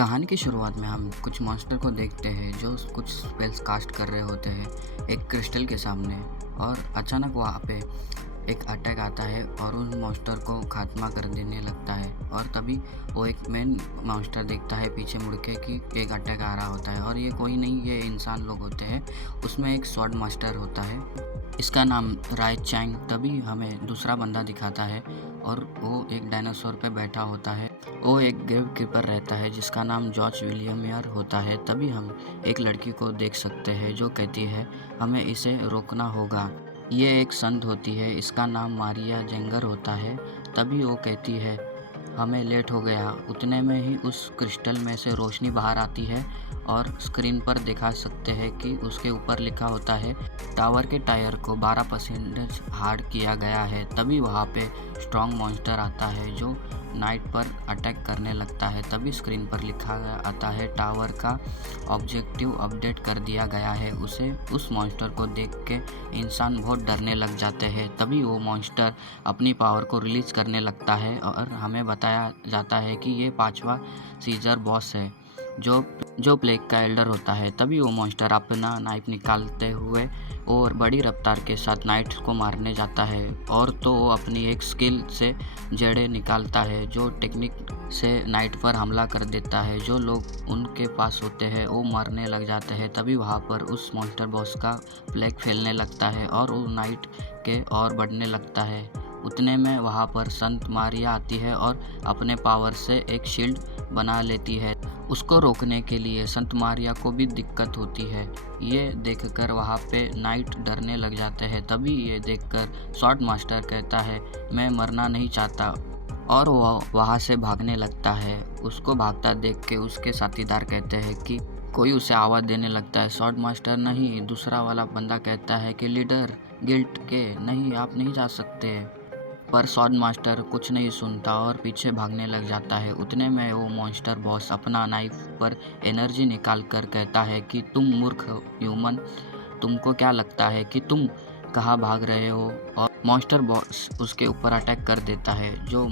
कहानी की शुरुआत में हम कुछ मॉन्स्टर को देखते हैं जो कुछ स्पेल्स कास्ट कर रहे होते हैं एक क्रिस्टल के सामने। और अचानक वहाँ पे एक अटैक आता है और उन मॉन्स्टर को खात्मा कर देने लगता है। और तभी वो एक मेन मॉन्स्टर देखता है पीछे मुड़ के कि एक अटैक आ रहा होता है और ये कोई नहीं, ये इंसान लोग होते हैं। उसमें एक स्वॉर्ड मास्टर होता है, इसका नाम राय चैंग। तभी हमें दूसरा बंदा दिखाता है और वो एक डायनासोर पे बैठा होता है। वो एक ग्रेव कीपर रहता है जिसका नाम जॉर्ज विलियमियर होता है। तभी हम एक लड़की को देख सकते हैं जो कहती है हमें इसे रोकना होगा। ये एक संत होती है, इसका नाम मारिया जेंगर होता है। तभी वो कहती है हमें लेट हो गया। उतने में ही उस क्रिस्टल में से रोशनी बाहर आती है और स्क्रीन पर दिखा सकते हैं कि उसके ऊपर लिखा होता है टावर के टायर को 12% हार्ड किया गया है। तभी वहाँ पे स्ट्रॉन्ग मॉन्स्टर आता है जो नाइट पर अटैक करने लगता है। तभी स्क्रीन पर लिखा आता है टावर का ऑब्जेक्टिव अपडेट कर दिया गया है। उस मॉन्स्टर को देख के इंसान बहुत डरने लग जाते हैं। तभी वो मॉन्स्टर अपनी पावर को रिलीज करने लगता है और हमें बताया जाता है कि ये 5वां सीजर बॉस है जो प्लेग का एल्डर होता है। तभी वो मॉन्स्टर अपना नाइफ निकालते हुए और बड़ी रफ्तार के साथ नाइट को मारने जाता है। और तो वो अपनी एक स्किल से जड़ें निकालता है जो टेक्निक से नाइट पर हमला कर देता है। जो लोग उनके पास होते हैं वो मरने लग जाते हैं। तभी वहाँ पर उस मॉन्स्टर बॉस का प्लेग फैलने लगता है और वो नाइट के और बढ़ने लगता है। उतने में वहाँ पर संत मारिया आती है और अपने पावर से एक शील्ड बना लेती है। उसको रोकने के लिए संत मारिया को भी दिक्कत होती है। ये देखकर वहाँ पे नाइट डरने लग जाते हैं। तभी ये देखकर स्वॉर्ड मास्टर कहता है मैं मरना नहीं चाहता और वो वहाँ से भागने लगता है। उसको भागता देख के उसके साथीदार कहते हैं कि कोई उसे आवाज़ देने लगता है। स्वॉर्ड मास्टर नहीं, दूसरा वाला बंदा कहता है कि लीडर गिल्ट के नहीं, आप नहीं जा सकते। पर स्वॉर्ड मास्टर कुछ नहीं सुनता और पीछे भागने लग जाता है। उतने में वो मॉन्स्टर बॉस अपना नाइफ पर एनर्जी निकाल कर कहता है कि तुम मूर्ख ह्यूमन, तुमको क्या लगता है कि तुम कहाँ भाग रहे हो। और मॉन्स्टर बॉस उसके ऊपर अटैक कर देता है जो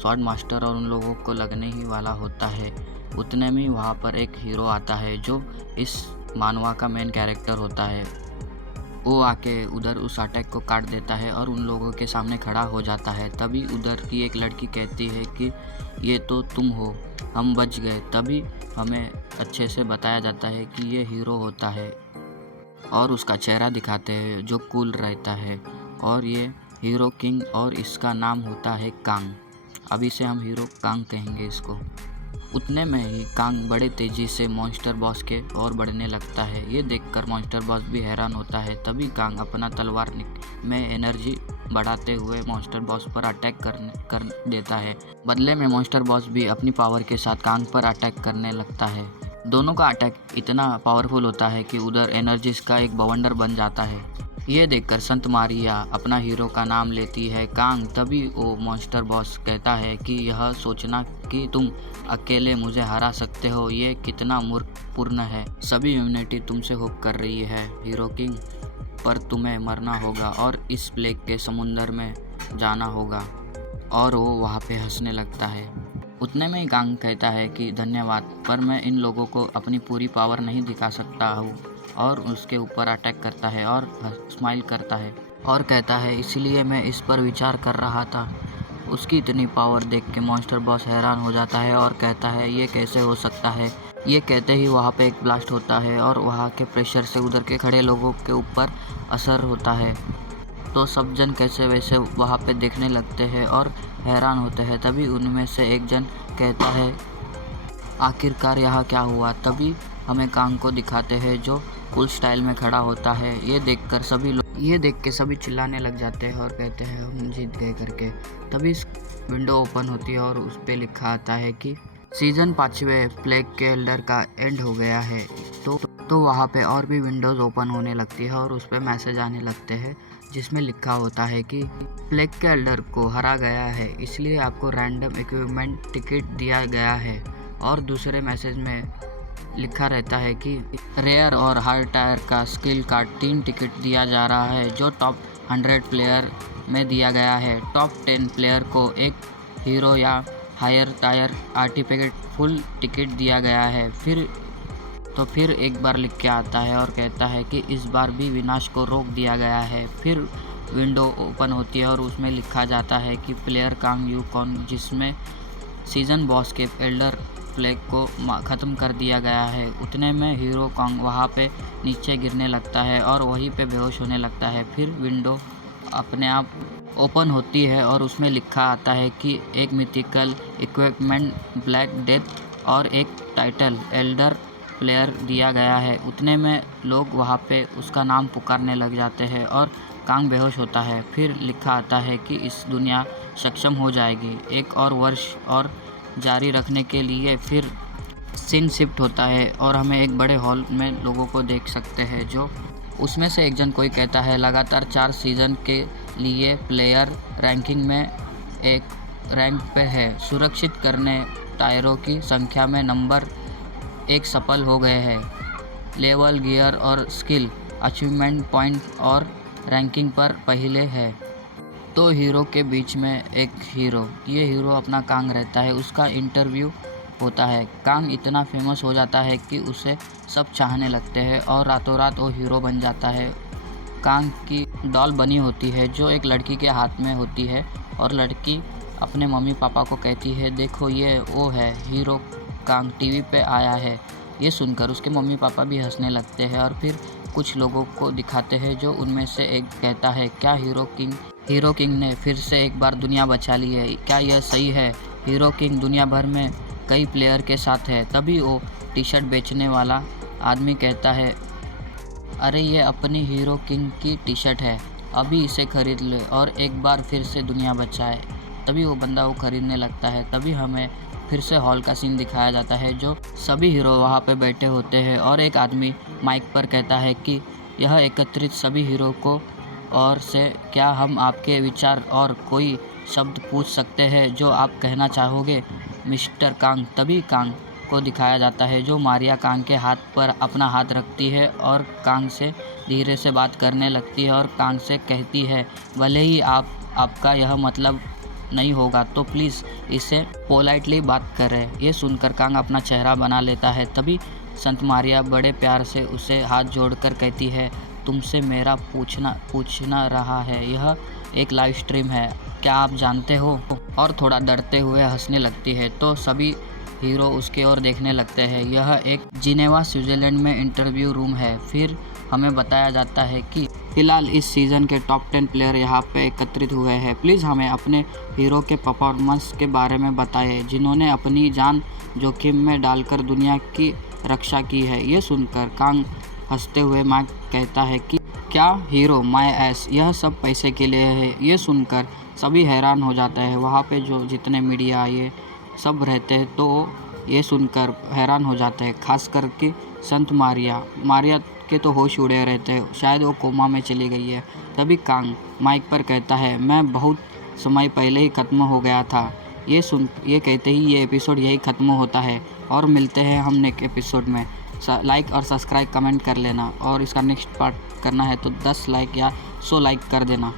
स्वॉर्ड मास्टर और उन लोगों को लगने ही वाला होता है। उतने में वहाँ पर एक हीरो आता है जो इस मानवा का मेन कैरेक्टर होता है। वो आके उधर उस अटैक को काट देता है और उन लोगों के सामने खड़ा हो जाता है। तभी उधर की एक लड़की कहती है कि ये तो तुम हो, हम बच गए। तभी हमें अच्छे से बताया जाता है कि ये हीरो होता है और उसका चेहरा दिखाते हैं जो कूल रहता है। और ये हीरो किंग और इसका नाम होता है कांग। अभी से हम हीरो कांग कहेंगे इसको। उतने में ही कांग बड़े तेजी से मॉन्स्टर बॉस के ओर बढ़ने लगता है। ये देखकर मॉन्स्टर बॉस भी हैरान होता है। तभी कांग अपना तलवार में एनर्जी बढ़ाते हुए मॉन्स्टर बॉस पर अटैक कर देता है। बदले में मॉन्स्टर बॉस भी अपनी पावर के साथ कांग पर अटैक करने लगता है। दोनों का अटैक इतना पावरफुल होता है कि उधर एनर्जीज का एक बवंडर बन जाता है। ये देखकर संत मारिया अपना हीरो का नाम लेती है कांग। तभी वो मॉन्स्टर बॉस कहता है कि यह सोचना कि तुम अकेले मुझे हरा सकते हो ये कितना मूर्खपूर्ण है। सभी ह्यूमैनिटी तुमसे होप कर रही है हीरो किंग, पर तुम्हें मरना होगा और इस प्लेग के समुंदर में जाना होगा। और वो वहाँ पे हंसने लगता है। उतने में ही कांग कहता है कि धन्यवाद, पर मैं इन लोगों को अपनी पूरी पावर नहीं दिखा सकता हूँ। और उसके ऊपर अटैक करता है और स्माइल करता है और कहता है इसलिए मैं इस पर विचार कर रहा था। उसकी इतनी पावर देख के मॉन्स्टर बॉस हैरान हो जाता है और कहता है ये कैसे हो सकता है। ये कहते ही वहाँ पे एक ब्लास्ट होता है और वहाँ के प्रेशर से उधर के खड़े लोगों के ऊपर असर होता है। तो सब जन कैसे वैसे वहाँ पे देखने लगते हैं और हैरान होते हैं। तभी उनमें से एक जन कहता है आखिरकार यहाँ क्या हुआ। तभी हमें कांग को दिखाते हैं जो कूल स्टाइल में खड़ा होता है। ये देख के सभी चिल्लाने लग जाते हैं और कहते हैं हम जीत गए करके। तभी विंडो ओपन होती है और उस पर लिखा आता है कि सीजन 5वें प्लेग के एल्डर का एंड हो गया है। तो वहाँ पे और भी विंडोज़ ओपन होने लगती है और उस पर मैसेज आने लगते हैं जिसमें लिखा होता है कि प्लेग के एल्डर को हरा गया है, इसलिए आपको रैंडम इक्विपमेंट टिकट दिया गया है। और दूसरे मैसेज में लिखा रहता है कि रेयर और हार्ड टायर का स्किल कार्ड 3 टिकट दिया जा रहा है जो टॉप 100 प्लेयर में दिया गया है। टॉप 10 प्लेयर को एक हीरो या higher tier artefact full ticket दिया गया है। फिर एक बार लिख के आता है और कहता है कि इस बार भी विनाश को रोक दिया गया है। फिर विंडो ओपन होती है और उसमें लिखा जाता है कि प्लेयर कांग यूकॉन, जिसमें सीजन बॉस के एल्डर प्लेग को ख़त्म कर दिया गया है। उतने में हीरो कांग वहाँ पे नीचे गिरने लगता है और वहीं पे बेहोश होने लगता है। फिर विंडो अपने आप ओपन होती है और उसमें लिखा आता है कि एक मिथिकल इक्विपमेंट ब्लैक डेथ और एक टाइटल एल्डर प्लेयर दिया गया है। उतने में लोग वहाँ पे उसका नाम पुकारने लग जाते हैं और कांग बेहोश होता है। फिर लिखा आता है कि इस दुनिया सक्षम हो जाएगी एक और वर्ष और जारी रखने के लिए। फिर सीन शिफ्ट होता है और हमें एक बड़े हॉल में लोगों को देख सकते हैं, जो उसमें से एक जन कोई कहता है लगातार 4 सीज़न के लिए प्लेयर रैंकिंग में एक रैंक पे है। सुरक्षित करने टायरों की संख्या में नंबर 1 सफल हो गए हैं। लेवल, गियर और स्किल अचीवमेंट पॉइंट और रैंकिंग पर पहले है। तो हीरो के बीच में एक हीरो, ये हीरो अपना कांग रहता है, उसका इंटरव्यू होता है। कांग इतना फेमस हो जाता है कि उसे सब चाहने लगते हैं और रातों रात वो हीरो बन जाता है। कांग की डॉल बनी होती है जो एक लड़की के हाथ में होती है और लड़की अपने मम्मी पापा को कहती है, देखो ये वो है हीरो कांग, टीवी पे आया है। ये सुनकर उसके मम्मी पापा भी हंसने लगते हैं और फिर कुछ लोगों को दिखाते हैं, जो उनमें से एक कहता है, क्या हीरो किंग ने फिर से एक बार दुनिया बचा ली है? क्या यह सही है? हीरो किंग दुनिया भर में कई प्लेयर के साथ है। तभी वो टी शर्ट बेचने वाला आदमी कहता है, अरे ये अपनी हीरो किंग की टी शर्ट है, अभी इसे खरीद ले और एक बार फिर से दुनिया बचाए। तभी वो बंदा वो खरीदने लगता है। तभी हमें फिर से हॉल का सीन दिखाया जाता है, जो सभी हीरो वहाँ पे बैठे होते हैं और एक आदमी माइक पर कहता है कि यह एकत्रित सभी हीरो को और से क्या हम आपके विचार और कोई शब्द पूछ सकते हैं जो आप कहना चाहोगे मिस्टर कांग। तभी कांग को दिखाया जाता है, जो मारिया कांग के हाथ पर अपना हाथ रखती है और कांग से धीरे से बात करने लगती है और कांग से कहती है, भले ही आपका यह मतलब नहीं होगा तो प्लीज़ इसे पोलाइटली बात करें। ये सुनकर कांग अपना चेहरा बना लेता है। तभी संत मारिया बड़े प्यार से उसे हाथ जोड़कर कहती है, तुमसे मेरा पूछना रहा है, यह एक लाइव स्ट्रीम है, क्या आप जानते हो? और थोड़ा डरते हुए हंसने लगती है। तो सभी हीरो उसकी ओर देखने लगते हैं। यह एक जिनेवा स्विट्ज़रलैंड में इंटरव्यू रूम है। फिर हमें बताया जाता है कि फ़िलहाल इस सीज़न के टॉप 10 प्लेयर यहाँ पे एकत्रित हुए हैं। प्लीज़ हमें अपने हीरो के परफॉर्मेंस के बारे में बताएं, जिन्होंने अपनी जान जोखिम में डालकर दुनिया की रक्षा की है। ये सुनकर कांग हंसते हुए माइक कहता है कि क्या हीरो माय एस, यह सब पैसे के लिए है। ये सुनकर सभी हैरान हो जाते हैं। वहाँ पे जो जितने मीडिया ये सब रहते हैं तो ये सुनकर हैरान हो जाते हैं, खास करके संत मारिया के तो होश उड़े रहते हैं, शायद वो कोमा में चली गई है। तभी कांग माइक पर कहता है, मैं बहुत समय पहले ही ख़त्म हो गया था। ये कहते ही ये एपिसोड यही ख़त्म होता है और मिलते हैं हम नेक्स्ट एपिसोड में। लाइक और सब्सक्राइब कमेंट कर लेना और इसका नेक्स्ट पार्ट करना है तो 10 लाइक या 100 लाइक कर देना।